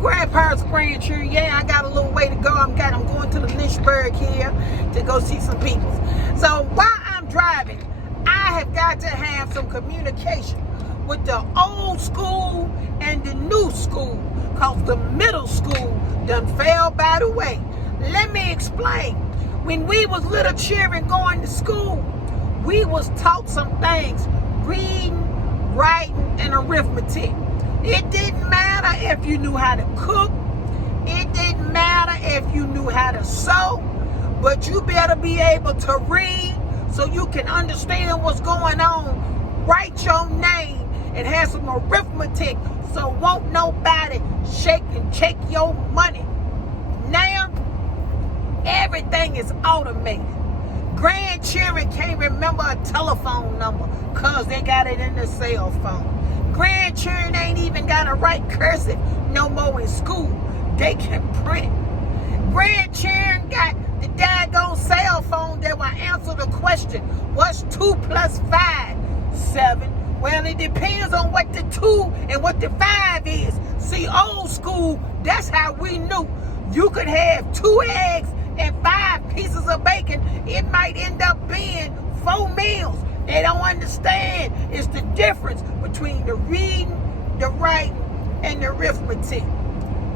grandparents, grandchildren, yeah, I got a little way to go. I'm going to the Lynchburg here to go see some people. So while I'm driving, I have got to have some communication with the old school and the new school, because the middle school done fell by the way. Let me explain. When we was little children going to school, we was taught some things: reading, writing, and arithmetic. It didn't matter if you knew how to cook. It didn't matter if you knew how to sew. But you better be able to read so you can understand what's going on. Write your name and have some arithmetic so won't nobody shake and take your money. Now, everything is automated. Grandchildren can't remember a telephone number because they got it in their cell phone. Grandchildren ain't even got to write cursive no more in school. They can print. Grandchildren got the daggone cell phone that will answer the question, what's 2 plus 5? 7. Well, it depends on what the 2 and what the 5 is. See, old school, that's how we knew. You could have 2 eggs and 5 pieces of bacon. It might end up being 4 meals. They don't understand it's the difference between the reading, the writing, and the arithmetic.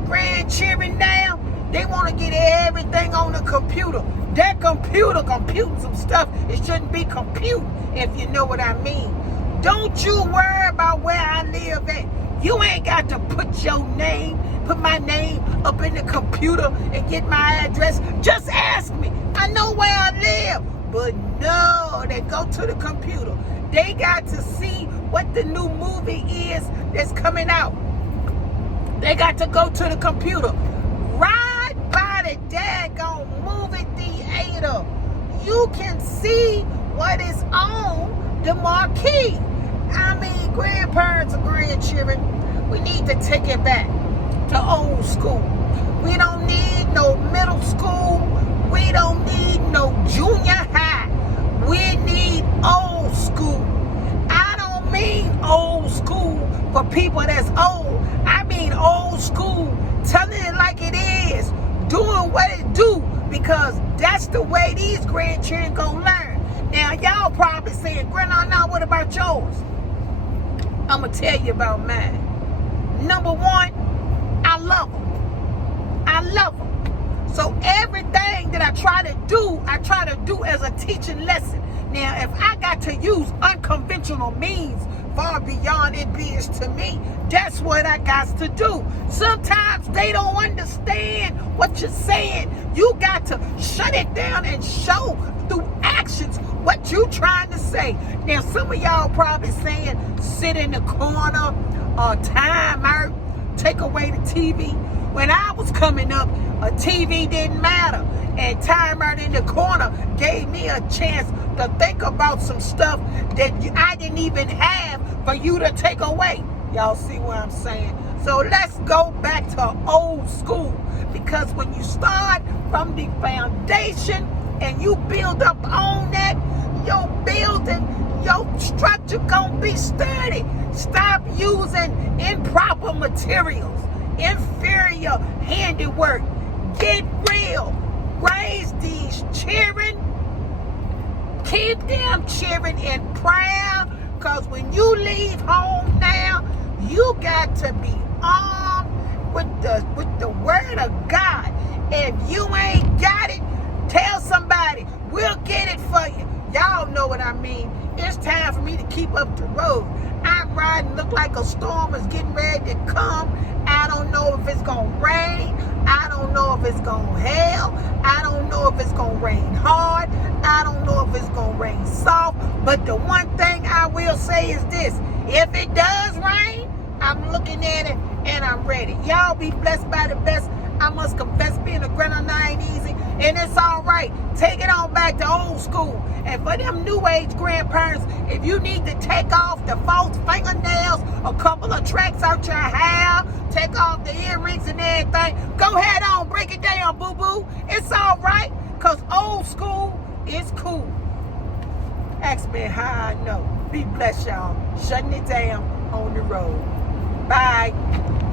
Grandchildren now, they want to get everything on the computer. That computer computing some stuff it shouldn't be computing, if you know what I mean. Don't you worry about where I live at. You ain't got to put your name, put my name up in the computer and get my address. Just ask me. I know where I live. But no, they go to the computer. They got to see what the new movie is that's coming out. They got to go to the computer. Right by the daggone movie theater. You can see what is on the marquee. I mean, grandparents and grandchildren, we need to take it back to old school. We don't need no middle school. We don't need no junior high. We need old school. I don't mean old school for people that's old. I mean old school, telling it like it is, doing what it do, because that's the way these grandchildren gonna learn. Now, y'all probably saying, Gran-NaNa, what about yours? I'm gonna tell you about mine. Number one, I love them. I love them. So everything that I try to do as a teaching lesson. Now, if I got to use unconventional means far beyond it being to me, that's what I got to do. Sometimes they don't understand what you're saying. You got to shut it down and show through actions what you trying to say. Now, some of y'all probably saying, sit in the corner, or time out, take away the TV. When I was coming up, a TV didn't matter. And time out in the corner gave me a chance to think about some stuff that I didn't even have for you to take away. Y'all see what I'm saying? So let's go back to old school. Because when you start from the foundation and you build up on that, your building, your structure gonna be sturdy. Stop using improper materials, inferior handiwork. Get real. Raise these children. Keep them children in prayer, because when you leave home now, you got to be armed with the word of God. If you ain't got it, tell somebody. We'll get it for you. Y'all know what I mean. It's time for me to keep up the road. I'm riding, look like a storm is getting ready to come. I don't know if it's going to rain. I don't know if it's going to hail. I don't know if it's going to rain hard. I don't know if it's going to rain soft. But the one thing I will say is this. If it does rain, I'm looking at it and I'm ready. Y'all be blessed by the best. I must confess, being a Gran-NaNa ain't easy. And it's all right. Take it on back to old school. And for them new age grandparents, if you need to take off the false fingernails, a couple of tracks out your hair, take off the earrings and everything, go ahead on, break it down, boo-boo. It's all right, because old school is cool. Ask me how I know. Be blessed, y'all. Shutting it down on the road. Bye.